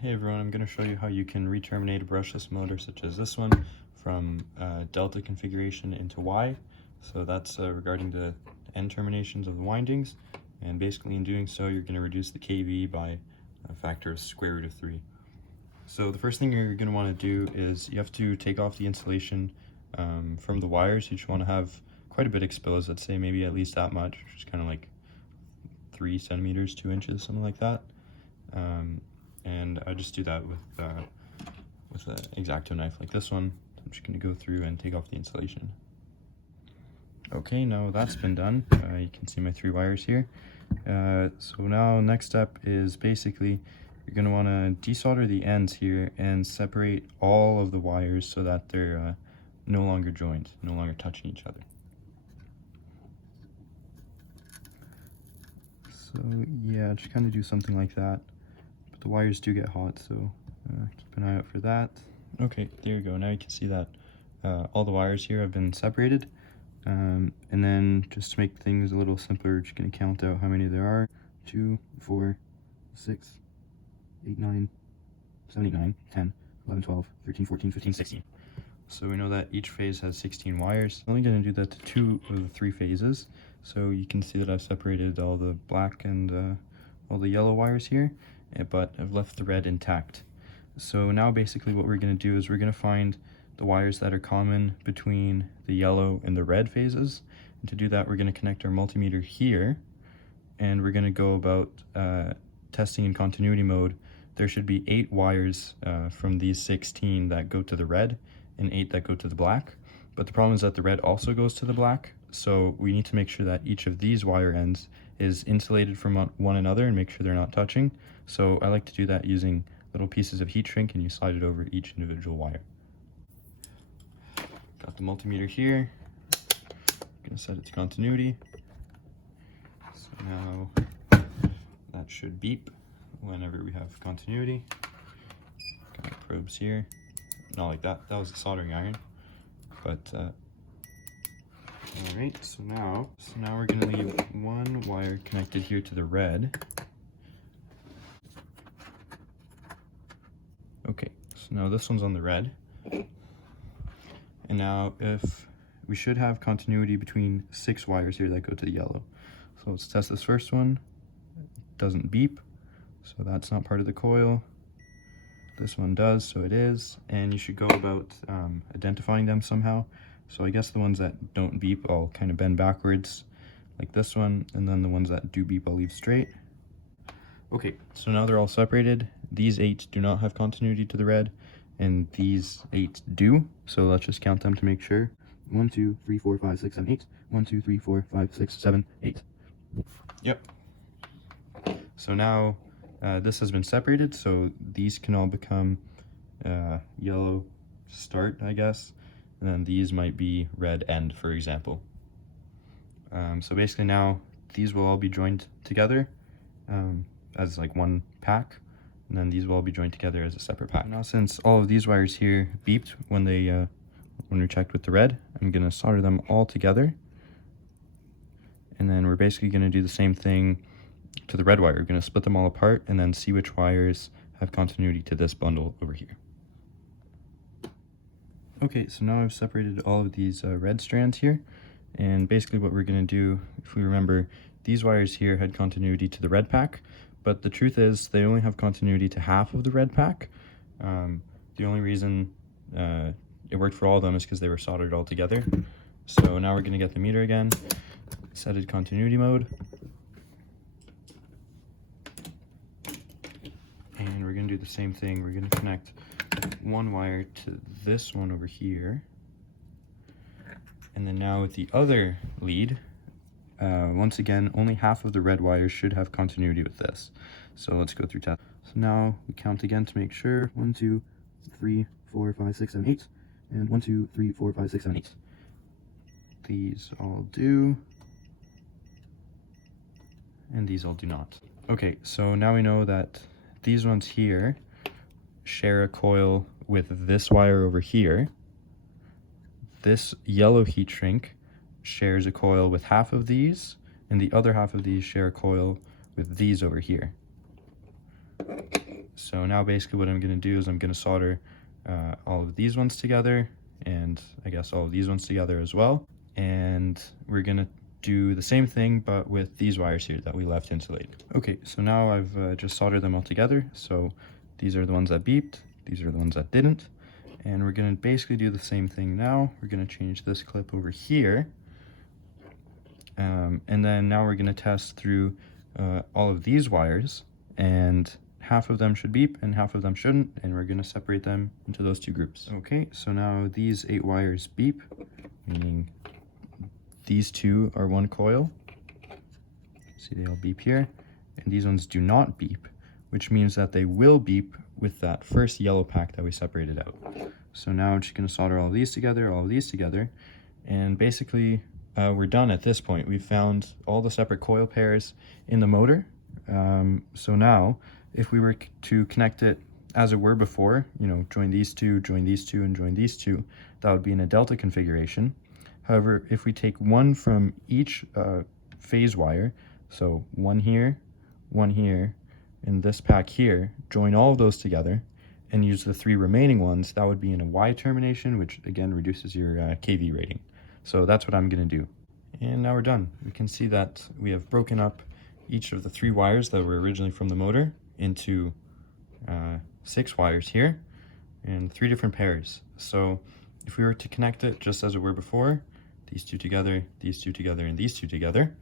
Hey everyone, I'm going to show you how you can re-terminate a brushless motor such as this one from delta configuration into Y. So that's regarding the end terminations of the windings, and basically in doing so you're going to reduce the kV by a factor of square root of 3. So the first thing you're going to want to do is you have to take off the insulation from the wires. You just want to have quite a bit exposed, let's say maybe at least that much, which is kind of like 3 centimeters, 2 inches, something like that. And I just do that with an X-Acto knife like this one. I'm just going to go through and take off the insulation. Okay, now that's been done. You can see my 3 wires here. So now next step is basically you're going to want to desolder the ends here and separate all of the wires so that they're no longer joined, no longer touching each other. So yeah, just kind of do something like that. But the wires do get hot, so keep an eye out for that. Okay, there you go. Now you can see that all the wires here have been separated. And then just to make things a little simpler, just going to count out how many there are. 2, 4, 6, 8, 9, 7, 8, 9, 10, 11, 12, 13, 14, 15, 16. So we know that each phase has 16 wires. I'm only going to do that to 2 of the 3 phases. So you can see that I've separated all the black and all the yellow wires here, but I've left the red intact. So now basically what we're going to do is we're going to find the wires that are common between the yellow and the red phases. And to do that, we're going to connect our multimeter here, and we're going to go about testing in continuity mode. There should be 8 wires from these 16 that go to the red and 8 that go to the black. But the problem is that the red also goes to the black, so we need to make sure that each of these wire ends is insulated from one another and make sure they're not touching. So I like to do that using little pieces of heat shrink, and you slide it over each individual wire. Got the multimeter here. I'm gonna set it to continuity. So now that should beep whenever we have continuity. Got my probes here. Not like that. That was a soldering iron. But all right. So now we're gonna leave one wire connected here to the red. Okay. So now this one's on the red. And now we should have continuity between 6 wires here that go to the yellow. So let's test this first one. It doesn't beep, so that's not part of the coil. This one does, so it is. And you should go about identifying them somehow. So I guess the ones that don't beep, I'll kind of bend backwards like this one, and then the ones that do beep, I'll leave straight. Okay, so now they're all separated. These 8 do not have continuity to the red, and these 8 do. So let's just count them to make sure. 1, 2, 3, 4, 5, 6, 7, 8. 1, 2, 3, 4, 5, 6, 7, 8. Yep. So now this has been separated, so these can all become yellow start, I guess, and then these might be red end, for example. So basically now these will all be joined together as like one pack, and then these will all be joined together as a separate pack. Now since all of these wires here beeped when we checked with the red, I'm going to solder them all together, and then we're basically going to do the same thing to the red wire. We're going to split them all apart and then see which wires have continuity to this bundle over here. Okay, so now I've separated all of these red strands here, and basically what we're going to do, if we remember, these wires here had continuity to the red pack, but the truth is they only have continuity to half of the red pack. The only reason it worked for all of them is because they were soldered all together. So now we're going to get the meter again, set it to continuity mode, and we're going to do the same thing. We're going to connect one wire to this one over here, and then now with the other lead, once again, only half of the red wires should have continuity with this. So let's go through test. So now we count again to make sure. 1, 2, 3, 4, 5, 6, 7, 8. And 1, 2, 3, 4, 5, 6, 7, 8. These all do. And these all do not. Okay, so now we know that these ones here share a coil with this wire over here. This yellow heat shrink shares a coil with half of these, and the other half of these share a coil with these over here. So now basically what I'm going to do is I'm going to solder all of these ones together, and I guess all of these ones together as well. And we're going to do the same thing but with these wires here that we left insulated. Okay, so now I've just soldered them all together. So these are the ones that beeped, these are the ones that didn't, and we're going to basically do the same thing now. We're going to change this clip over here, and then now we're going to test through all of these wires, and half of them should beep and half of them shouldn't, and we're going to separate them into those two groups. Okay, so now these 8 wires beep, meaning these 2 are one coil. See, they all beep here. And these ones do not beep, which means that they will beep with that first yellow pack that we separated out. So now I'm just going to solder all of these together, and basically we're done at this point. We've found all the separate coil pairs in the motor. So now, if we were to connect it as it were before, you know, join these 2, join these 2, and join these 2, that would be in a delta configuration. However, if we take one from each phase wire, so one here, and this pack here, join all of those together, and use the 3 remaining ones, that would be in a Y termination, which again reduces your kV rating. So that's what I'm going to do. And now we're done. We can see that we have broken up each of the 3 wires that were originally from the motor into 6 wires here, and 3 different pairs. So if we were to connect it just as it were before, these 2 together, these 2 together, and these 2 together,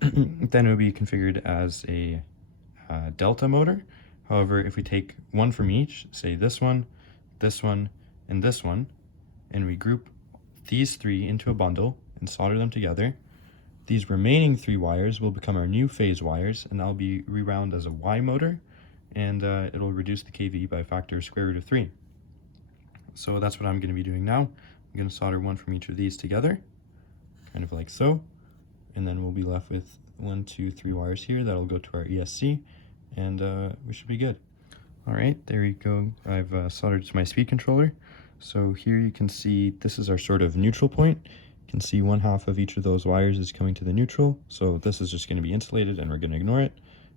then it would be configured as a delta motor. However, if we take one from each, say this one, and this one, and we group these 3 into a bundle and solder them together, these remaining 3 wires will become our new phase wires, and that'll be rewound as a Y motor, and it'll reduce the kV by a factor of square root of 3. So that's what I'm going to be doing now. I'm going to solder one from each of these together, kind of like so, and then we'll be left with 1, 2, 3 wires here that'll go to our ESC, and we should be good. All right, there you go. I've soldered to my speed controller. So here you can see this is our sort of neutral point. You can see 1/2 of each of those wires is coming to the neutral, so this is just going to be insulated and we're going to ignore it.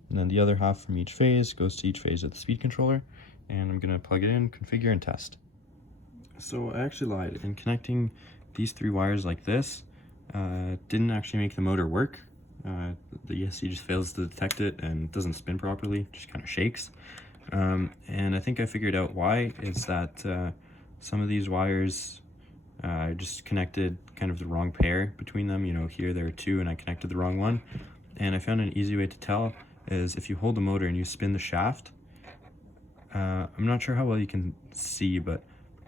And then the other half from each phase goes to each phase of the speed controller, and I'm going to plug it in, configure, and test. So I actually lied. In connecting these 3 wires like this, didn't actually make the motor work. The ESC just fails to detect it and doesn't spin properly, just kind of shakes. And I think I figured out why. Is that some of these wires just connected kind of the wrong pair between them. You know, here there are 2 and I connected the wrong one. And I found an easy way to tell is if you hold the motor and you spin the shaft, I'm not sure how well you can see, but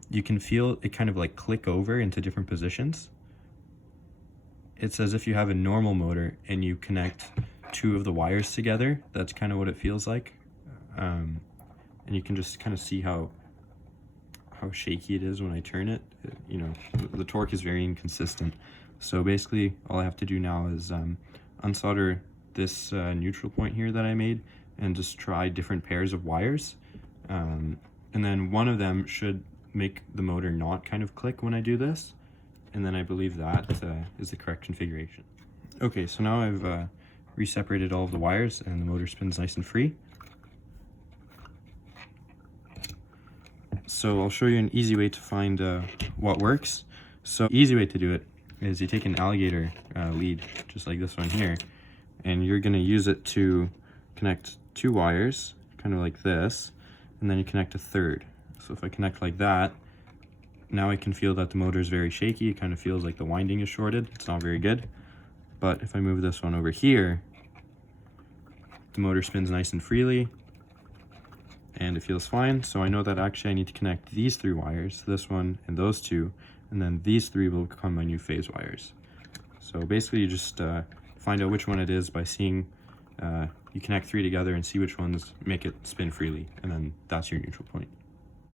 you can feel it kind of like click over into different positions. It's as if you have a normal motor and you connect 2 of the wires together. That's kind of what it feels like. And you can just kind of see how shaky it is when I turn it. You know, the torque is very inconsistent. So basically all I have to do now is unsolder this neutral point here that I made and just try different pairs of wires. And then one of them should make the motor not kind of click when I do this. And then I believe that is the correct configuration. Okay, so now I've re-separated all of the wires and the motor spins nice and free. So I'll show you an easy way to find what works. So easy way to do it is you take an alligator lead, just like this one here, and you're going to use it to connect 2 wires, kind of like this, and then you connect a third. So if I connect like that, now I can feel that the motor is very shaky. It kind of feels like the winding is shorted. It's not very good. But if I move this one over here, the motor spins nice and freely, and it feels fine. So I know that actually I need to connect these 3 wires, this one and those 2, and then these 3 will become my new phase wires. So basically you just find out which one it is by seeing, you connect 3 together and see which ones make it spin freely, and then that's your neutral point.